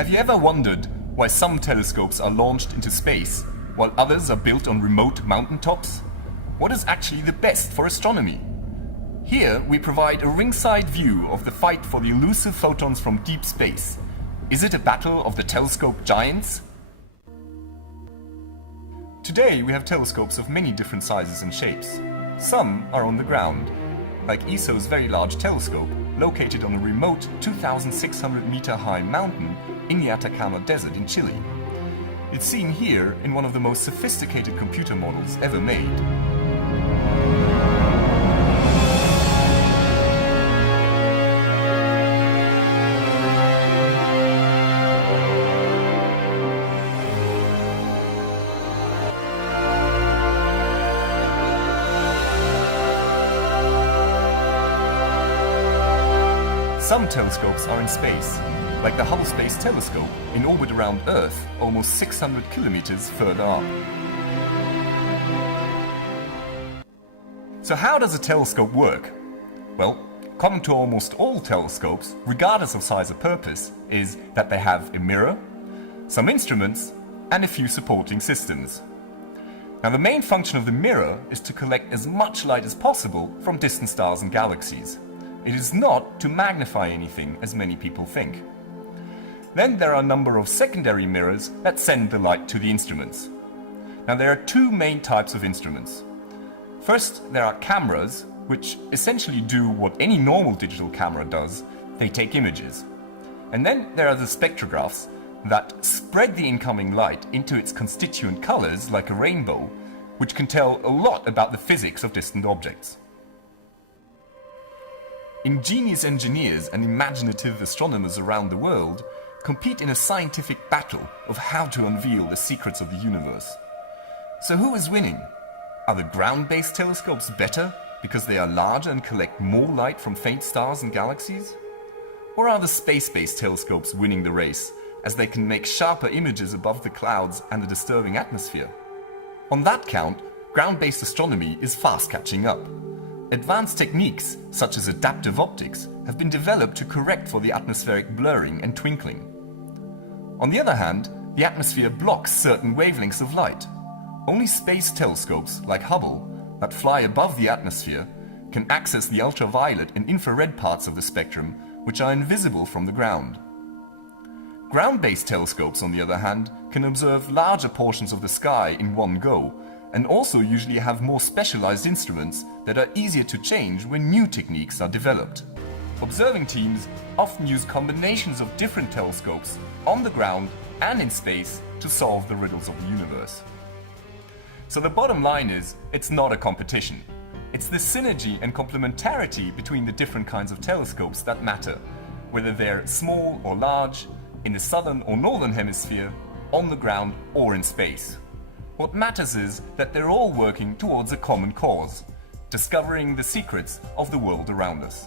Have you ever wondered why some telescopes are launched into space while others are built on remote mountaintops? What is actually the best for astronomy? Here we provide a ringside view of the fight for the elusive photons from deep space. Is it a battle of the telescope giants? Today we have telescopes of many different sizes and shapes. Some are on the ground, like ESO's Very Large Telescope, located on a remote 2,600-meter high mountain in the Atacama Desert in Chile. It's seen here in one of the most sophisticated computer models ever made. Some telescopes are in space, like the Hubble Space Telescope in orbit around Earth almost 600 kilometers further up. So how does a telescope work? Well, common to almost all telescopes, regardless of size or purpose, is that they have a mirror, some instruments, and a few supporting systems. Now the main function of the mirror is to collect as much light as possible from distant stars and galaxies. It is not to magnify anything, as many people think. Then there are a number of secondary mirrors that send the light to the instruments. Now there are two main types of instruments. First, there are cameras, which essentially do what any normal digital camera does. They take images. And then there are the spectrographs that spread the incoming light into its constituent colors like a rainbow, which can tell a lot about the physics of distant objects. Ingenious engineers and imaginative astronomers around the world compete in a scientific battle of how to unveil the secrets of the universe. So who is winning? Are the ground-based telescopes better because they are larger and collect more light from faint stars and galaxies? Or are the space-based telescopes winning the race, as they can make sharper images above the clouds and the disturbing atmosphere? On that count, ground-based astronomy is fast catching up. Advanced techniques, such as adaptive optics, have been developed to correct for the atmospheric blurring and twinkling. On the other hand, the atmosphere blocks certain wavelengths of light. Only space telescopes, like Hubble, that fly above the atmosphere, can access the ultraviolet and infrared parts of the spectrum, which are invisible from the ground. Ground-based telescopes, on the other hand, can observe larger portions of the sky in one go, and also usually have more specialized instruments that are easier to change when new techniques are developed. Observing teams often use combinations of different telescopes on the ground and in space to solve the riddles of the universe. So the bottom line is, it's not a competition. It's the synergy and complementarity between the different kinds of telescopes that matter, whether they're small or large, in the southern or northern hemisphere, on the ground or in space. What matters is that they're all working towards a common cause, discovering the secrets of the world around us.